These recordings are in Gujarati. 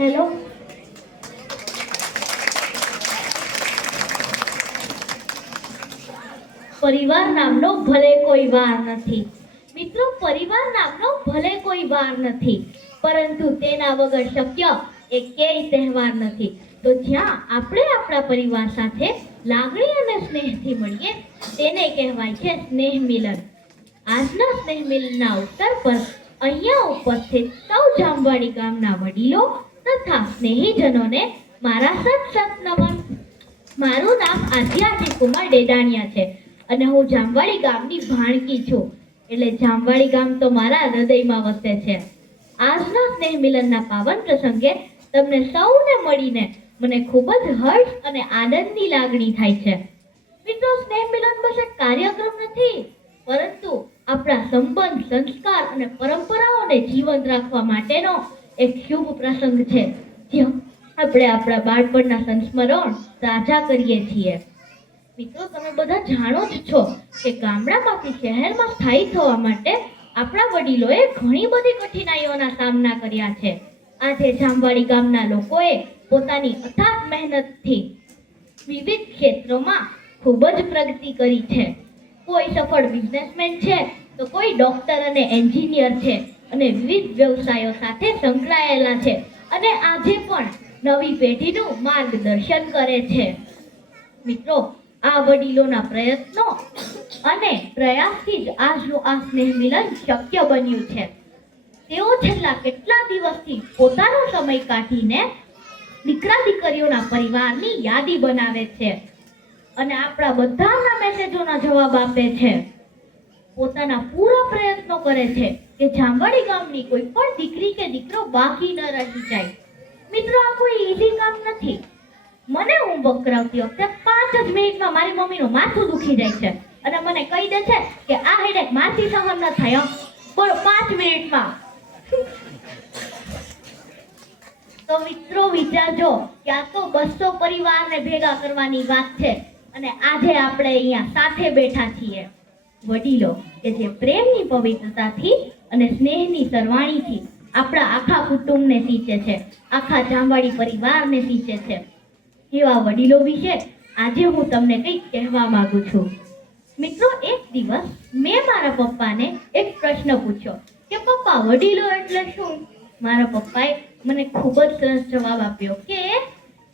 હેલો. પરિવાર નામનો ભલે કોઈ વાર નથી. મિત્રો, પરિવાર નામનો ભલે કોઈ વાર નથી, પરંતુ તેના વગર શક્ય એ કેય તહેવાર નથી. તો જ્યાં આપણે આપણા પરિવાર સાથે લાગણી અને સ્નેહથી મળીએ, તેને કહેવાય છે સ્નેહ મિલન. આજના સ્નેહ મિલનના અવસર પર અહીંયા ઉપસ્થિત સૌ જામવાડી ગામના વડીલો તથા સ્નેહીજનોને મારા સત સત નમન. મારું નામ આધ્યાત્મિક કુમાર ડેડાણિયા છે અને હું જામવાડી ગામની ભાણકી છું. એટલે જામવાડી ગામ તો મારા હૃદયમાં વસે છે. આજના સ્નેહ મિલનના પાવન પ્રસંગે તમને સૌને મળીને મને ખૂબ જ હર્ષ અને આનંદની લાગણી થાય છે. મિત્રો, સ્નેહ મિલન બસ એક કાર્યક્રમ નથી, પરંતુ આપણા સંબંધ, સંસ્કાર અને પરંપરાઓને જીવંત રાખવા માટેનો એક શુભ પ્રસંગ છે, જ્યાં આપણે આપણા બાળપણના સંસ્મરણ તાજા કરીએ છીએ. મિત્રો, તમે બધા જાણો જ છો કે ગામડામાંથી શહેરમાં સ્થાયી થવા માટે આપણા વડીલોએ ઘણી બધી કઠિનાઈઓના સામના કર્યા છે. આજે જામવાડી ગામના લોકોએ પોતાની અથાગ મહેનતથી વિવિધ ક્ષેત્રોમાં ખૂબ જ પ્રગતિ કરી છે. કોઈ સફળ બિઝનેસમેન છે, તો કોઈ ડોક્ટર અને એન્જિનિયર છે. અને વિવિધ વ્યવસાયો સાથે સંકળાયેલા છે. અને આજે પણ નવી પેઢીનું માર્ગદર્શન કરે છે. મિત્રો, આ વડીલોના પ્રયત્નો અને પ્રયાસથી જ આજનું આ સ્નેહ મિલન શક્ય બન્યું છે. તેઓ છેલ્લા કેટલા દિવસથી પોતાનો સમય કાઢીને દીકરા દીકરીઓના પરિવારની યાદી બનાવે છે અને આપણા બધાના મેસેજોના જવાબ આપે છે. પોતાના પૂરા પ્રયત્નો કરે છે. કે જાંબાડી ગામની કોઈ પણ દીકરી કે દીકરો બાકી ન રહી જાય. મિત્રો, આ કોઈ ઈઝી કામ નથી. મને હું બકરાવતી વખતે પાંચ જ મિનિટમાં મારી મમ્મીનું માથું દુખી જાય છે અને મને કહી દે છે કે આ હેડેક માથી સહન ન થાય. બોલો, પાંચ મિનિટમાં. તો મિત્રો, વિચારજો કે આ તો બસો પરિવારને ભેગા કરવાની વાત છે અને આજે આપણે અહીંયા સાથે બેઠા છીએ. વડીલો, કે જે પ્રેમની પવિત્રતાથી અને સ્નેહની સરવાણીથી આપણા આખા કુટુંબને સિંચે છે. આખા જાંબાડી પરિવારને સિંચે છે. એવા વડીલો વિશે આજે હું તમને કંઈક કહેવા માંગુ છું. મિત્રો, એક દિવસ મેં મારા પપ્પાને એક પ્રશ્ન પૂછ્યો કે, પપ્પા, વડીલો એટલે શું? મારા પપ્પાએ મને ખૂબ જ સરસ જવાબ આપ્યો કે,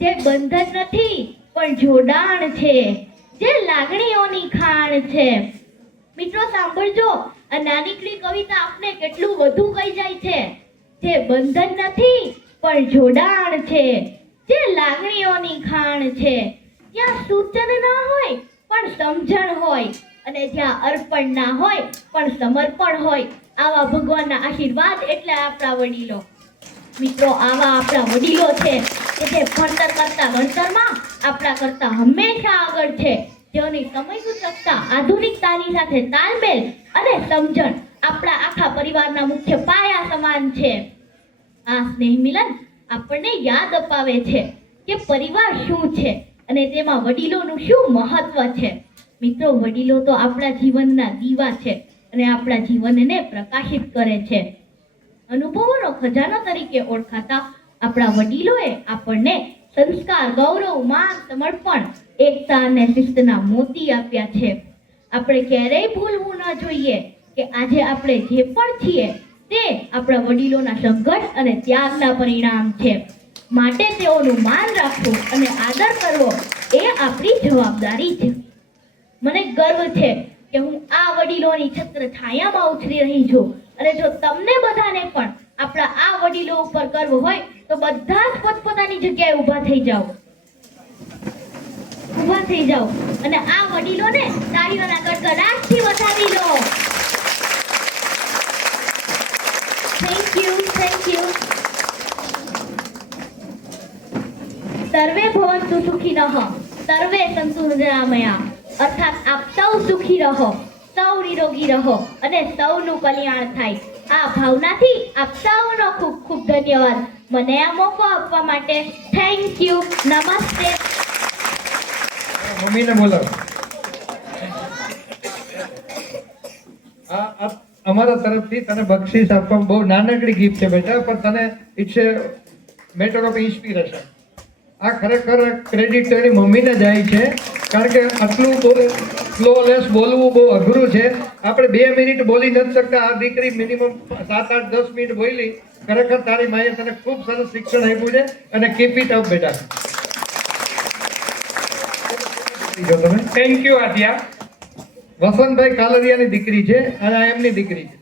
જે બંધન નથી, પણ જોડાણ છે. જે લાગણીઓની ખાણ છે. મિત્રો, સાંભળજો. આ નાનીકડી કવિતા આપને કેટલું વધુ કહી જાય છે. જે બંધન નથી, પણ જોડાણ છે. જે લાગણીઓની ખાણ છે. જ્યાં સૂચન ના હોય, પણ સમજણ હોય. અને જ્યાં અર્પણ ના હોય, પણ સમર્પણ હોય. આવા ભગવાનના આશીર્વાદ એટલે આપણા વડીલો. મિત્રો, આવા આપણા વડીલો છે કે જે ભણતર કરતા ભણતરમાં આપણા કરતા હંમેશા આગળ છે. જેઓની સમય સૂચકતા આધુનિકતાની સાથે તાલમેલ અને સમજણ આપણા આખા પરિવારના મુખ્ય પાયા સમાન છે. આ સ્નેહ મિલન આપણને યાદ અપાવે છે કે પરિવાર શું છે અને તેમાં વડીલોનું શું મહત્વ છે. મિત્રો, વડીલો તો આપણા જીવનના દીવા છે અને આપણા જીવનને પ્રકાશિત કરે છે. અનુભવોનો ખજાનો તરીકે ઓળખાતા આપણા વડીલોએ આપણને સંસ્કાર, ગૌરવ, માન, સમર્પણ એકતા અને શિસ્તના મોતી આપ્યા છે. આપણે ક્યારેય ભૂલવું ન જોઈએ કે આજે આપણે જે પણ છીએ તે આપણા વડીલોના સંઘર્ષ અને ત્યાગના પરિણામ છે. માટે તેઓનું માન રાખવું અને આદર કરવો એ આપણી જવાબદારી છે. મને ગર્વ છે કે હું આ વડીલોની છત્ર છાયામાં ઉછરી રહી છું અને જો તમને બધાને પણ આપણા આ વડીલો ઉપર ગર્વ હોય તો બધા જ પોતપોતાની જગ્યાએ ઊભા થઈ જાઓ. ઊભા થઈ જાઓ. અને આ વડીલોને તાળીઓના ગડગડાટથી વધાવી લો. થેન્ક યુ થેન્ક યુ સર્વે ભવંતુ સુખિનઃ સર્વે સંતુ નિરામયા અર્થાત આપ સૌ સુખી રહો. સૌ નિરોગી રહો અને સૌનું કલ્યાણ થાય. આ ભાવનાથી આપ સૌનો ખૂબ ખૂબ ધન્યવાદ. મને આ મોકો આપવા માટે થેન્ક યુ નમસ્તે. મમ્મીને બોલો આ અમારા તરફથી તને બક્ષિસ આપવા બહુ નાનકડી ગિફ્ટ છે બેટા, પણ તને ઇટ્સ મેટર ઓફ ઇન્સ્પિરેશન આ ખરેખર ક્રેડિટ તો એની મમ્મીને જાય છે, કારણ કે આટલું સ્લોલેસ બોલવું બહુ અઘરું છે. આપણે બે મિનિટ બોલી નથી શકતા, આ દીકરી મિનિમમ સાત આઠ દસ મિનિટ બોલી, ખરેખર તારી માએ તને ખૂબ સરસ શિક્ષણ આપ્યું છે, અને કીપ ઇટ અપ બેટા. જો તમે. Thank you Aadya. વસંતભાઈ કાલરિયાની દીકરી છે અને એમની દીકરી છે.